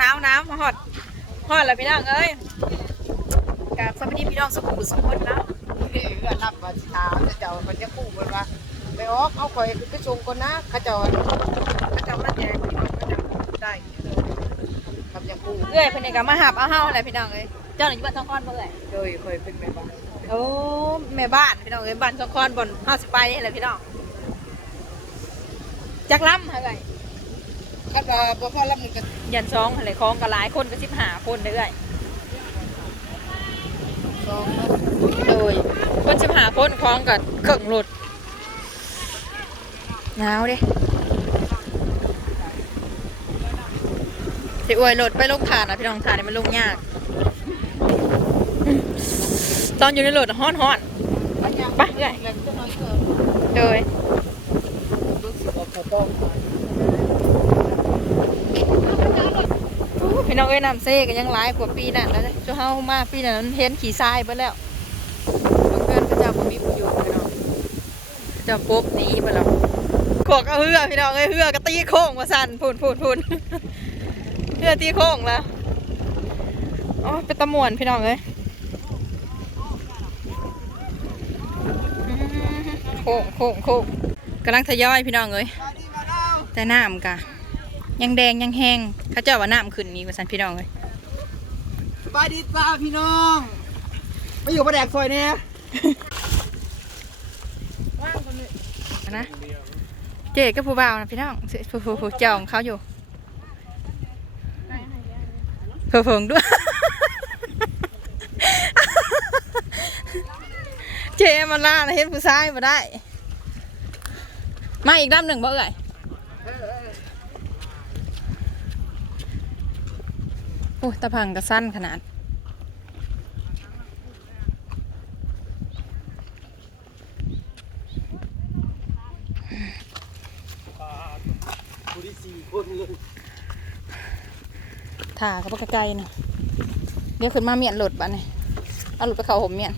หนาวหนาวมาหอดหอดแล้วพี่น้องเอ้ยกราบสวัสดีพี่น้องสุขุมสุขคนนะนี่เพื่อนรับมาเช้าจะเจ้ามันจะกู้มันว่าไปออกเอาข่อยไปชงคนนะเขาเจ้าเขาเจ้ามาแจกพี่น้องเขาเจ้าได้ทำอย่างกู้เอ้ยเพิ่นนี่ก็มาหับเอาเฮาแหละพี่น้องเอ้ยเจ้าหน้าที่บ้านทองคอนบ่เอ้ยโดยเคยเป็นแม่บ้านโอ้แม่บ้านพี่น้องเอ้ยบ้านทองคอนบ่อนเฮาสิไปนี่แหละพี่น้องจักล้ำฮะไง คันว่าบ่พอรับมันก็ยันซองอะไรคล้องก็หลายคนก็15คนเด้อเอ้ยสองโดยคน15คนคล้องกับเครื่องรถหนาวเด้สิอวยรถไปลงทานนะพี่น้องทานนี่มันลงยาก ตอนอยู่ในรถฮ้อนฮ้อนอันยังๆไปเรื่อยเงินจะน้อยเกินโดยรู้สึกว่าเขาต้อง พี่ น้องเอ้ยน้ำเซ่ก็ยังหลายกว่าปีนั่นแล้วเจ้าเฮามาปีนั้นมันเห็นขี่ทรายไปแล้วเพื่อนพระเจ้าบ่มีประโยชน์พี่น้องจ้าปุ๊บหนี้ไปแล้วขวกเอาเหือพี่น้องเอ้ยเหือกระตีโค้งมาสั่นพูนพูนพูนเหือตีโค้งแล้วอ๋อเป็นตะมวนพี่น้องเอ้ยโค้งโค้งโค้งกำลังทยอยพี่น้องเอ้ยมาดีมาดาวแต่น้ำกะ ยังแดงยังแห้งเขาเจ้าว่าน้ำขึ้นนี่ว่าสันพี่น้องเลยสบายดีจ้าพี่น้องมาอยู่ประแดกซอยเนี่ยว่างคนนี้นะเจ๊ก็ผู้บ่าวนะพี่น้องสิผู้ผู้ผู้เจ้าของเขาอยู่เพิ่งเพิ่งด้วย เจ๊มันล่านะเห็นผู้ชายมาได้ มาอีกด้ำหนึ่งบ่เอ่ย อ้ยตะพังกระสั้นขนาด ผู้ที่สี่คนเลยถ่ากับปากไกลนะเดี๋ยวขึ้นมาเมียนหลดบ้านนี่เอาหลุดไปเขาผมเมียน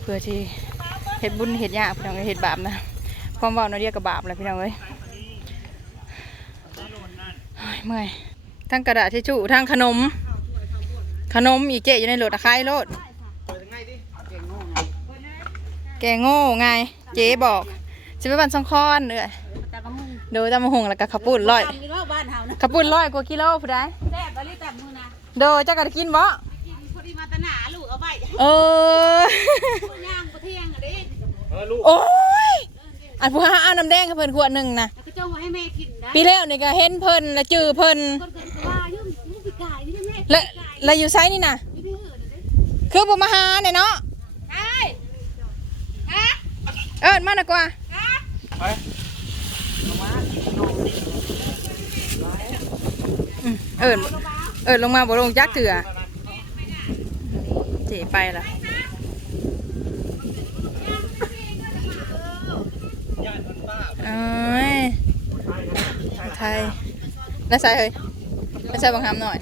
เพื่อที่เห็ดบุญเห็ดยากพี่น้องเอ้ยเห็ดบาปนะความเว่าเนาะเรียกกับบาปเลยพี่น้องเอ้ยโอ้ย เมื่อยทั้งกระดาษทิชชู่ทั้งขนม ขนมอีกเจ๊อยู่ในโหลดอะคายโลดเปิดยังไงดิเก่งโง่ไงแกโง่ไง เจ๊บอกจะไปบันสองคอนเอ้ยแต่บางมุงโดยตำมะฮงแล้วก็ขับปุ่นร้อยตำกินว่าบ้านเฮานะขับปุ่นร้อยกว่ากิโลผู้ใดแซ่บบริแต่มือนะโดยเจ้าก็กินบ่กินพอดีมาตะหนาลูกเอาไว้เออย่างประเทียงอะเด้โอ้ยอันผู้หาเอาน้ำแดงให้เพิ่นขวดหนึ่งนะแล้วก็ เจ้าให้แม่กินได้ปีแล้วนี่ก็เห็นเพิ่นและจื้อเพิ่นคนเกิดก็ว่ายุ่งยุ่งปีกายนี่แม่และและอยู่ไซนี่นะนี่พี่เหือเด้คือบ่มาหาเนี่ยเนาะใช่ฮะเอิ้นมาหน่อยกว่า ฮะอืมเอิ้นเอิ้นลงมาบ่ลงจักเถื่อเจ๋ไปละเอ้ย ไทยแล้วใส่เฮ้ยแล้วใส่บังคับหน่อย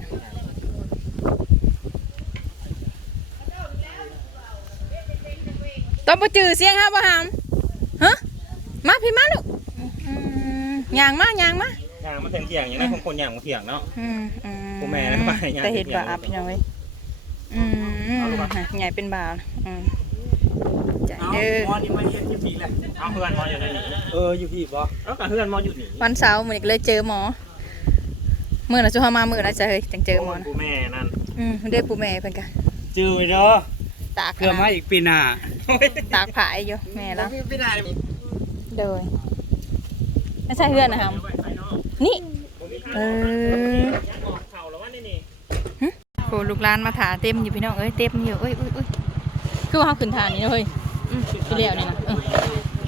ต้องไปจือเสียงฮะบ่หามฮะมาพี่มาลูกอืมย่างมายางมาอย่างมันเถียงเถียงอย่างนั้นของคนอย่างเถียงเนาะอืมอืมผู้แม่นะไปย่างแต่เห็ดเถียงบาปพี่น้องเว้ยอืมใหญ่เป็นบาปอืม ใจเด้อมอนี่มาเรียนที่ปีแหละเอาเพื่อนมออยู่ในนี้เอออยู่พี่บ่แล้วกับเพื่อนมออยู่นี่วันเสาร์มื้อนี้ก็เลยเจอหมอมื้อน่ะจุเฮามามื้อน่ะจะเฮ้ยจังเจอหมอนะกูแม่นั่นอืมเด้อปู่แม่เพิ่นก็จื้อไว้เด้อตากเพื่อมาอีกปีหน้าตากผายอยู่แม่แล้วปีหน้าเด้อไม่ใช่เฮือนนะครับนี่เออเข่าแล้วว่านี่นี่โหลูกหลานมาถาเต็มอยู่พี่น้องเอ้ยเต็มอยู่เอ้ยอุ้ยอุ้ยคือว่าเขาขึ้นทานนี่เนาะเฮ้ยอืม ที่เลี้ยวนี่นะเออ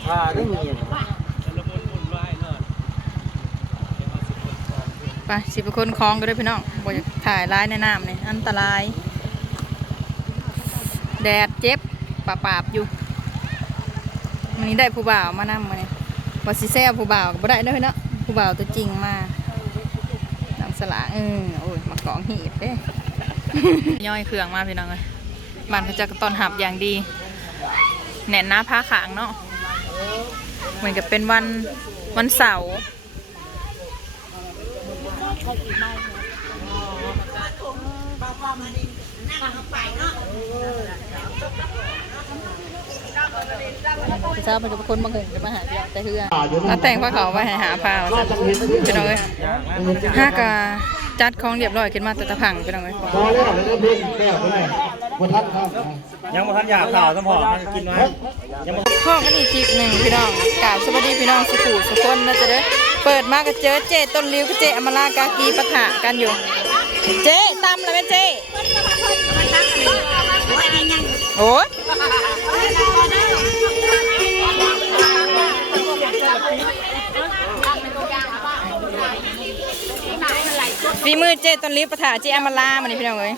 อ่าได้มีไปสิบคนคลองก็ได้พี่น้องบ่อยากถ่ายร้ายในน้ำนี่อันตราย แดดเจ็บปาปาบอยู่วันนี้ได้ผู้บ่าวมานำมาเนี่ยว่าสิแซ่ผู้บ่าวก็บ่ได้เด้อเนาะผู้บ่าวตัวจริงมาน้ำสละเออโอ้ยมากองหีบเด้ย่อยเครื่องมาพี่น้องเลยบ้านเขาจะต้อนหับอย่างดี แหน่นหน้าผ้าขางเนาะเหมือนกับเป็นวันวันเสาร์เช้าเป็นคนบางคนจะมาหาเดียวแต่คือแล้วแต่งพระเขาไว้ให้หาพาวพี่น้องเอ้ยห้ากะจัดของเรียบร้อยขึ้นมาแต่ตะพังพี่น้องเอ้ยพอแล้วแล้วก็เพ่งแก้วไปเลย บทันครับยังบ่ทันอยากข่าวสมองกินไว้ยังบ่พ่อกันอีกคลิปหนึ่งพี่น้องกราบสวัสดีพี่น้องสุขุสุขคนนะจ๊ะเด้อเปิดมาก็เจอเจต้นริ้วกับเจอมรากากีปะทะกันอยู่ เจตำเลยไหมเจโอ้ยฝีมือเจต้นริ้วปะทะเจอมรามานี่พี่น้องเอ้ย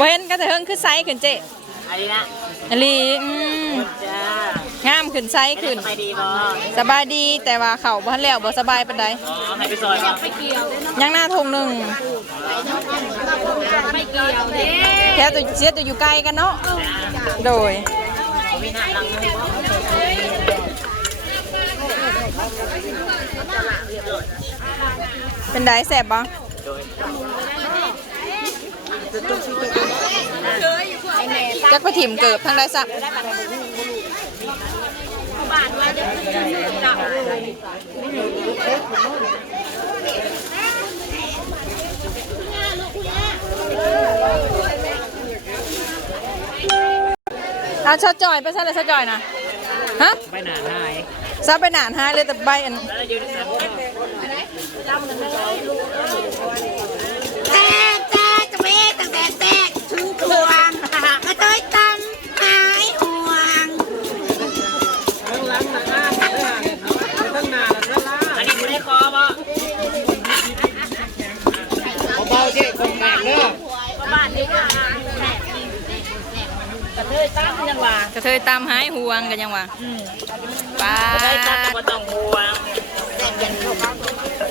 บ่เห็นก็แต่เฮิงคือไซส์ขึ้นเจอันนี้นะอลีอืมจ้างามขึ้นไซส์ขึ้น ไปดีบอสบายดีแต่ว่าเขาบ่ทันแล้วบ่สบายปานใดอ๋อให้ไปซอยบ่ยังหน้าทงหนึ่งไม่เกี่ยวเด้แค่ตัวเสียตัวอยู่ไกลกันเนาะโดยวินาลังมือบ่เป็นไดแสบบ่ จักไปถิ่มเกิบทางใดสักเอาชาจอยไปซะเลยชาจอยนะฮะไปหนาหายซาไปหนานหายเลยแต่ใบอัน ถึงทวงก็เตยตำหายห่วงอันนี้คุณได้คอบ่เบาๆเจ๊คนแม่เด้อบ้านนี้ก็กระเทยตั้งยังว่ากระเทยตามหายห่วงกันยังวะป้ากระเทยตั้งก็บ่ต้องห่วง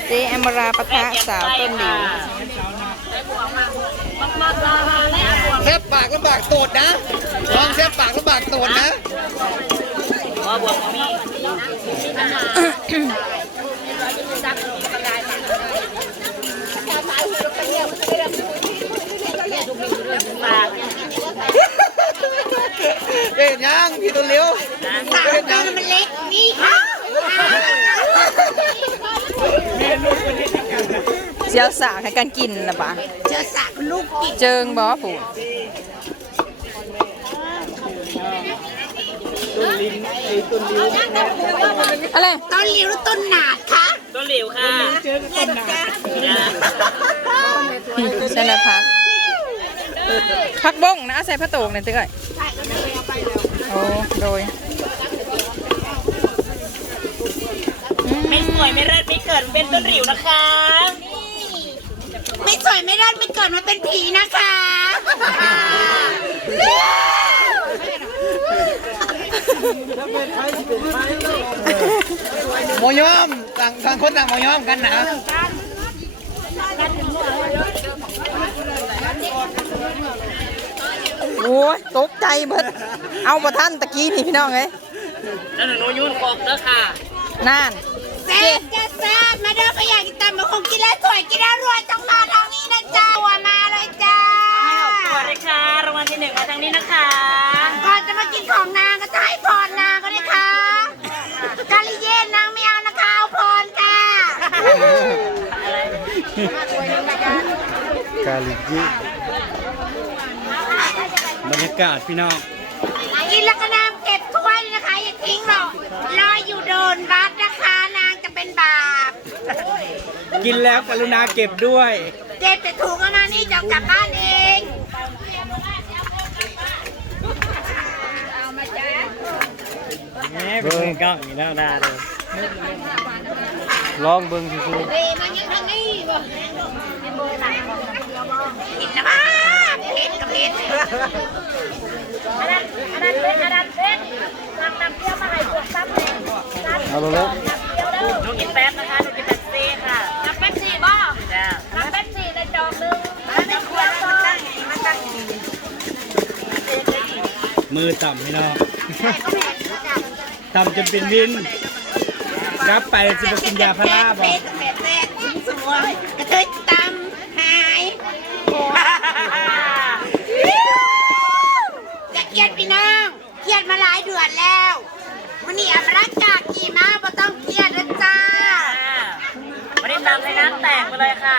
เจแอมราปะทะสาวต้นหลิวมากๆ แล้วแล้วห่วงแทบปากลำบากโตดนะลองแทบปากลำบากโตดนะบ่บวกบ่มีปากเห็นยังพี่ตัวเลี้ยวสาวตัวมันเล็กนี่ค่ะ เสียวสากให้กันกินนะปะเจอสาวลูกกินเจิงบอผูอะไรต้นหลิวหรือต้นหนาดคะต้นหลิวค่ะจ้าใช่แล้วพักพักบ้งนะเอาใส่ผ้าโตกหน่อยเตื้อยโอ้โดยอืมไม่สวยไม่เลิศไม่เกิดเป็นต้นหลิวนะคะ ไม่สวยไม่รอดไม่เกิดมาเป็นผีนะคะหมอยอมต่างต่างคนต่างหมอยอมกันนะโอ้ยตกใจเบิดเอาประท่านตะกี้นี่พี่น้องเอ้ยแล้วหนูยุ่นกอกเด้อค่ะนั่นแซ่บจะ แซ่บมาเด้อก็อยากกินตำมะคงกินแล้วสวยกินแล้วรวยต้องมาทางนี้นะจ้าหัวมาเลยจ้าสวัสดีค่ะรางวัลที่หนึ่งมาทางนี้นะคะก่อนจะมากินของนางก็จะให้พรนางก็ได้ค่ะกาลิเย่นางไม่เอานะคะเอาพรค่ะกาลิจิบรรยากาศพี่น้องกินแล้วก็น้ำเก็บถ้วยเลยนะคะอย่าทิ้งหรอกรออยู่โดนวัดนะคะนางจะเป็นบาป กินแล้วกรุณาเก็บด้วย เก็บแต่ถุงเอามานี่จะเอากลับบ้านเองแหมเบิ่งกล้องมีแล้วนาเลยลองเบิ่งซื่อเฮ้ยมันยังทางนี้บ่กินนะบ้าเผ็ดกับเผ็ดอันนั้นอันนั้นเผ็ดอันนั้นเผ็ดนำนำเปรี้ยวมาให้พวกซ้ำเลยๆเอาลงแล้วหนูกินแป๊ น้ำแป๊บซี่ในจอกนึงน้ำขวดนึงมือต่ำพี่น้องต่ำจนเป็นวินรับไปจะไปกินยาพาราบอกสวยกระเทยต่ำหายจะเครียดพี่น้องเครียดมาหลายเดือนแล้ววันนี้อัมรำในน้ำแตกไปเลยค่ะ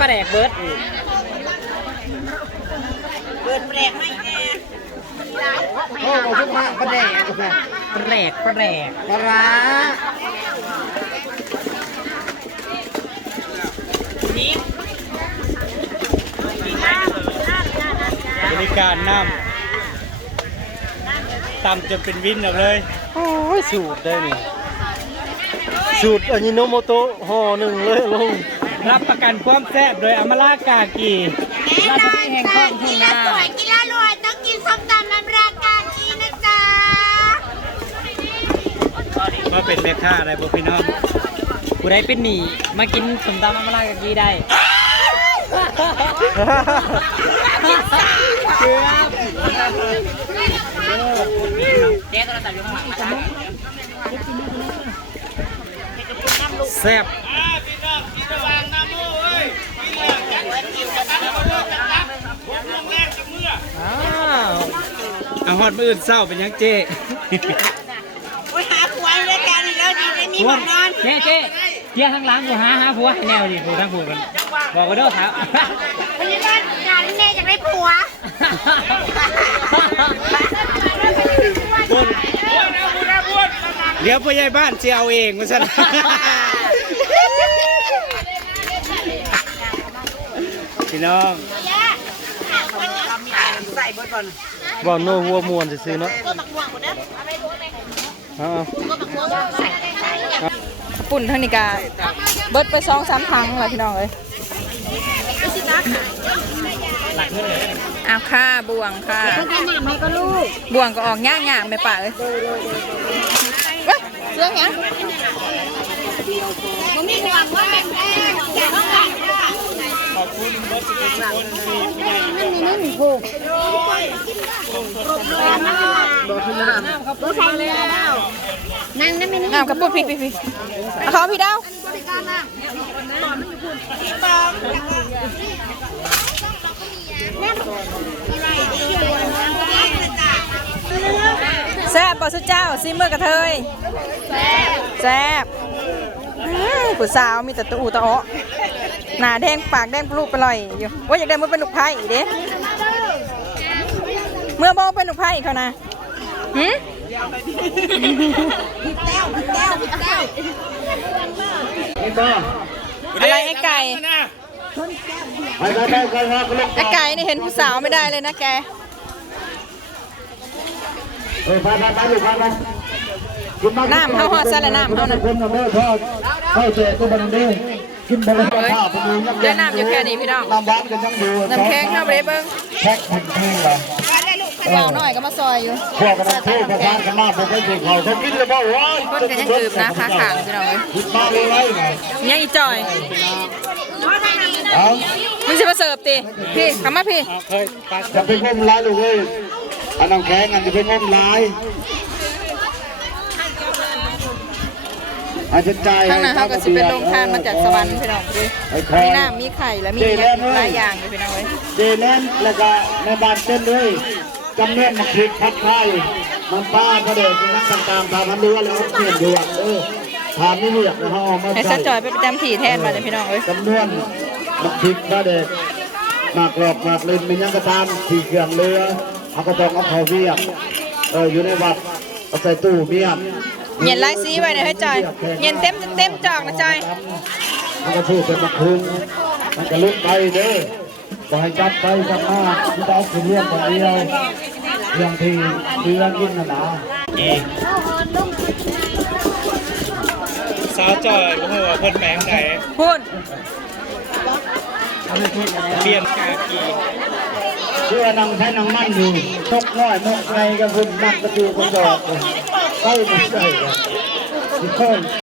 ปลาแดกเบิร์ดอีกเปิดแปลกไม่แน่โอ้บอกทุกภาคประแดกกาแฟปลาแดกปลาแดกปลาร้า ริการน้ำตำจนเป็นวินออกเลย โอ้ยสูตรได้นี่สูตรอันนี้โนโมโตะห่อหนึ่งเลยลุงรับประกันความแซ่บโดยอมรากากีแน่นอนจ้ากินแล้วสวยกินแล้วรวยต้องกินส้มตำน้ำราการกีนะจ๊ะมาเป็นแม่ค้าอะไรพวกพี่น้องผู้ใดเป็นหนีมากินสมตำอมรากากีได้ เกือบเจ๊ตัวเราตัดอยู่ข้างหลังนะคะแซ่บอ้าวเอาฮอดมืออื่นเศร้าเป็นยังเจ๊ไปหาผัวด้วยกันแล้วดีได้มีหมอนอนเจ๊เจ๊เจ๊ข้างหลังกูหาหาผัวให้แนวดิผัวทั้งผัวกันบอกกันเด้อครับ พยาบาลงาน แน่จะได้ผัวเดี๋ยวผู้ใหญ่บ้านจะเอาเองมาสั่นพี่น้องบอกโน้หัวมวนซื้อๆเนาะเอาปุ่นเทางนิกาเบิดไปสองสามถังเลยพี่น้องเอ้ย เอาค่าบ่วงค่ะบ่วงก็ออกย่างย่างๆไปป่าเอ้ยเว้ยเรื่องหยังผมมีห่วงว่าเป็นแม่อยากต้องการค่ะขอบคุณรถสกุคนที่ผู้ใหญ่นั่งนั่นไม่นี่น้ำกระปุกพี่พี่พี่เอาเขาพี่ดาว แซ่บบ่สุดเจ้าซิเมื่อกระเทยแซ่บอื้อผู้สาวมีแต่ตะอูตะเอะหน้าแดงปากแดงปลูกไปลอยอยู่ว่าอยากได้มือเป็นลูกไผ่อีกเด้เมื่อบอกเป็นลูกไผ่เขานะหืมอะไรไอ้ไก่ ไปไปไปไปครับลูกไอ้ไก่นี่เห็นผู้สาวไม่ได้เลยนะแกเออไปไปไปลูกไปไปกินมากน้ำเฮาฮอดซะแล้วน้ำเฮานะคนกับแม่พ่อเข้าเจตัวบันเด้กินบะหมี่ข้าวไปดูเดี๋ยวน้ำอยู่แค่นี้พี่น้องน้ำหวานกันยังดูน้ำแข็งเข้าไปได้เบิ้งแพ็คแผ่นแข็งเลยเบาหน่อยก็มาซอยอยู่พวกกันทั้งคู่ประสานกันมากผมไม่เคยเขาเขากินเลยบ่ว้ายคนก็ยังอืบนะขาขางพี่น้องเอ้ยกินมาเลยไรไงยังอีจอย เอามึงจะมาเสิร์ฟติพี่คำมาพี่เคยปลาจะไปงมลายลูกเอ้ยอันน้ำแข็งอันจะไปงมลายอาจจะจ่ายข้างหน้าเขาก็สิเป็นโรงทานมาจากสวรรค์พี่น้องดิมีน้ำมีไข่และมีอย่างหลายอย่างอยู่พี่น้องเอ้ยเจแลนแล้วก็ในบ้านเต้นด้วยจำเนียนมาคลิกพัดไทยมันป้าก็เด็กนักต่างๆทำมันรู้ว่าแล้วเปลี่ยนดวงเออทานไม่เรียกนะฮะเอามาให้ใส่ซะจอยไปประจำที่แทนมาเลยพี่น้องเอ้ยจำนวน มาคลิกก็เด็กหมากหลอกหมากเล่นเป็นยังกระตามขี่เครื่องเรือเอากระบอกเอาเขาเวียกเอออยู่ในวัดเอาใส่ตู้เมียนเย็นไล่ซีไว้เลยให้จอยเย็นเต็มเต็มจอกนะจอยมันก็พูดเป็นมาคืนมันก็ลุกไปเด้อบ่ให้จับไปจับมาที่เอาคือเรื่องของเดียวเรื่องที่เรื่องกินน่ะนะเองสาวจอยโอ้โหเพิ่นแปลงไหนพูด เปลี่ยนกากีเชื่อนังใช้นังมั่นอยู่ตกน้อยมกไงกับคุณนั่งกระตูคนดอกเข้าไปใส่ที่คน